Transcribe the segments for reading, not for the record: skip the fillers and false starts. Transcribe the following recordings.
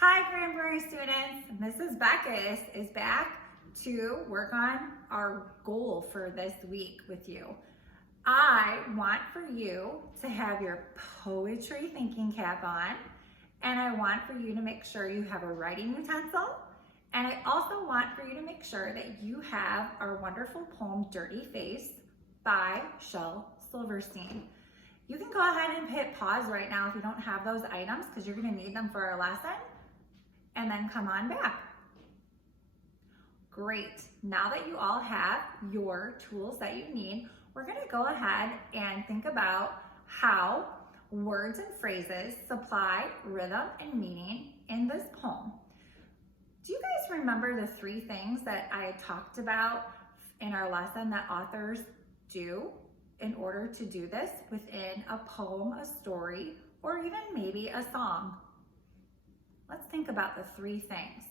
Hi, Grand Prairie students. Mrs. Beckus is back to work on our goal for this week with you. I want for you to have your poetry thinking cap on, and I want for you to make sure you have a writing utensil, and I also want for you to make sure that you have our wonderful poem, Dirty Face by Shel Silverstein. You can go ahead and hit pause right now if you don't have those items because you're going to need them for our lesson, and then come on back. Great. Now that you all have your tools that you need, we're going to go ahead and think about how words and phrases supply rhythm and meaning in this poem. Do you guys remember the three things that I talked about in our lesson that authors do in order to do this within a poem, a story, or even maybe a song? Let's think about the three things.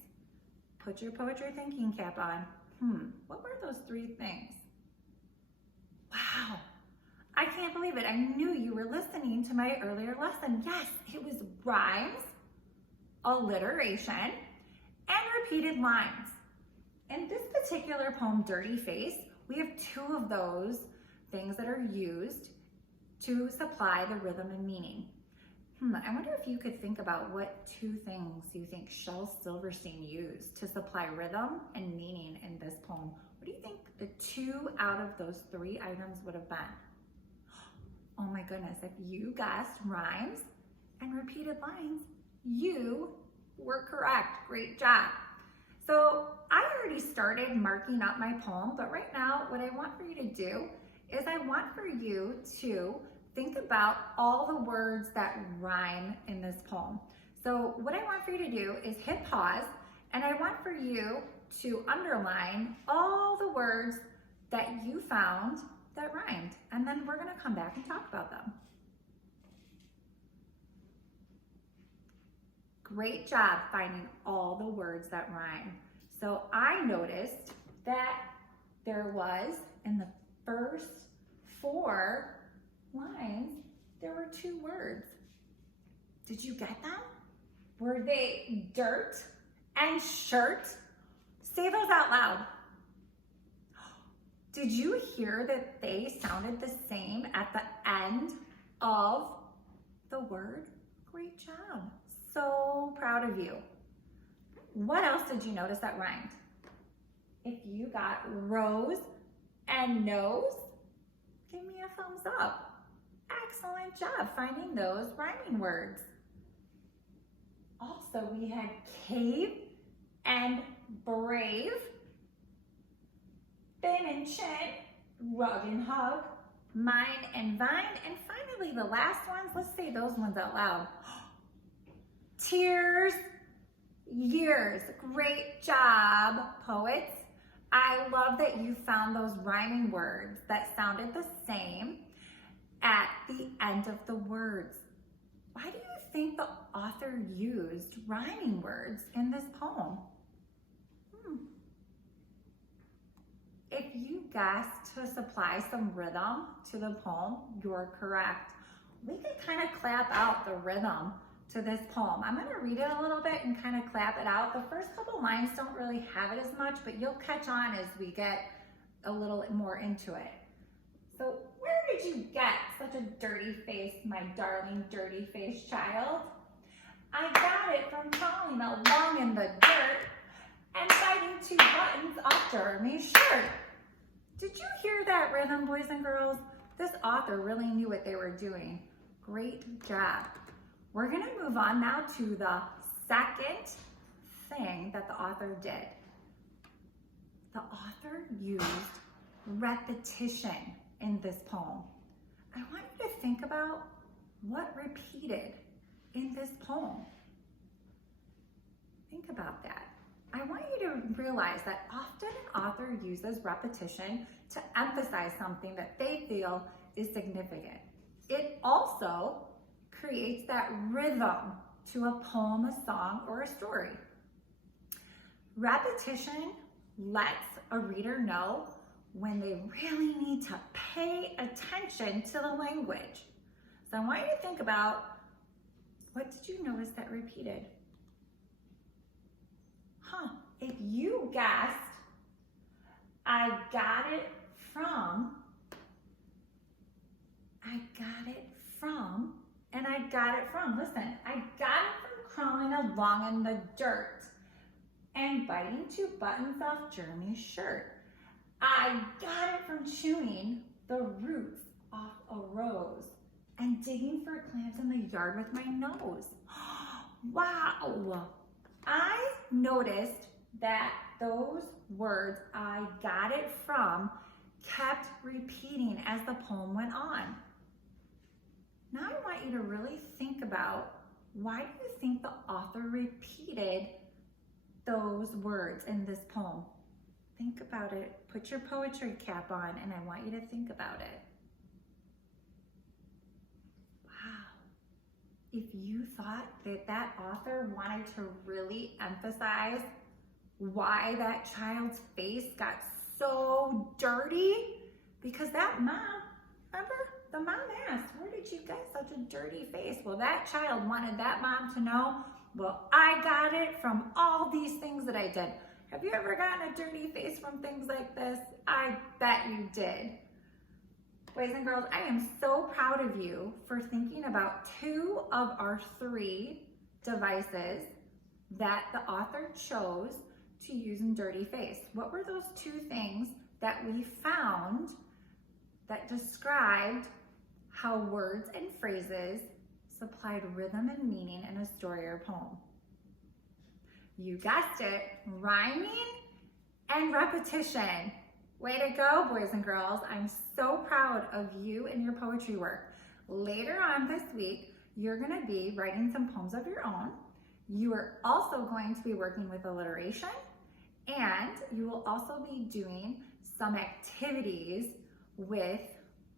Put your poetry thinking cap on. What were those three things? Wow, I can't believe it. I knew you were listening to my earlier lesson. Yes, it was rhymes, alliteration, and repeated lines. In this particular poem, Dirty Face, we have two of those things that are used to supply the rhythm and meaning. I wonder if you could think about what two things you think Shel Silverstein used to supply rhythm and meaning in this poem. What do you think the two out of those three items would have been? Oh my goodness, if you guessed rhymes and repeated lines, you were correct. Great job. So I already started marking up my poem, but right now what I want for you to do is I want for you to think about all the words that rhyme in this poem. So what I want for you to do is hit pause, and I want for you to underline all the words that you found that rhymed, and then we're gonna come back and talk about them. Great job finding all the words that rhyme. So I noticed that there was, in the first 4 lines, there were 2 words. Did you get them? Were they dirt and shirt? Say those out loud. Did you hear that they sounded the same at the end of the word? Great job. So proud of you. What else did you notice that rhymed? If you got rose and nose, give me a thumbs up. Excellent job finding those rhyming words. Also, we had cave and brave, thin and chin, rug and hug, mine and vine, and finally the last ones, let's say those ones out loud. Tears, years. Great job, poets. I love that you found those rhyming words that sounded the same at the end of the words. Why do you think the author used rhyming words in this poem? If you guessed to supply some rhythm to the poem, you're correct. We could kind of clap out the rhythm to this poem. I'm going to read it a little bit and kind of clap it out. The first couple lines don't really have it as much, but you'll catch on as we get a little more into it. So where did you get such a dirty face, my darling dirty face child? I got it from crawling along in the dirt and biting 2 buttons off Jeremy's shirt. Did you hear that rhythm, boys and girls? This author really knew what they were doing. Great job. We're gonna move on now to the second thing that the author did. The author used repetition in this poem. I want you to think about what repeated in this poem. Think about that. I want you to realize that often an author uses repetition to emphasize something that they feel is significant. It also creates that rhythm to a poem, a song, or a story. Repetition lets a reader know when they really need to pay attention to the language. So I want you to think about, what did you notice that repeated? if you guessed, I got it from, and I got it from, listen, I got it from crawling along in the dirt and biting 2 buttons off Jeremy's shirt. I got it from chewing the roots off a rose and digging for clams in the yard with my nose. Wow! I noticed that those words, I got it from, kept repeating as the poem went on. Now I want you to really think about, why do you think the author repeated those words in this poem? Think about it. Put your poetry cap on, and I want you to think about it. Wow. If you thought that that author wanted to really emphasize why that child's face got so dirty, because that mom, remember, the mom asked, where did you get such a dirty face? Well, that child wanted that mom to know, well, I got it from all these things that I did. Have you ever gotten a dirty face from things like this? I bet you did. Boys and girls, I am so proud of you for thinking about 2 of our 3 devices that the author chose to use in Dirty Face. What were those 2 things that we found that described how words and phrases supplied rhythm and meaning in a story or poem? You guessed it, rhyming and repetition. Way to go, boys and girls. I'm so proud of you and your poetry work. Later on this week, you're gonna be writing some poems of your own. You are also going to be working with alliteration, and you will also be doing some activities with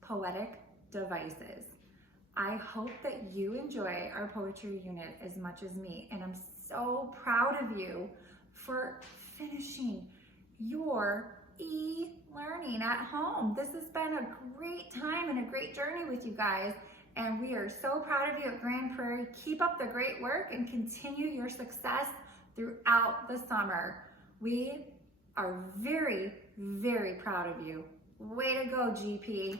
poetic devices. I hope that you enjoy our poetry unit as much as me, and I'm so proud of you for finishing your e-learning at home. This has been a great time and a great journey with you guys, and we are so proud of you at Grand Prairie. Keep up the great work and continue your success throughout the summer. We are very, very proud of you. Way to go, GP.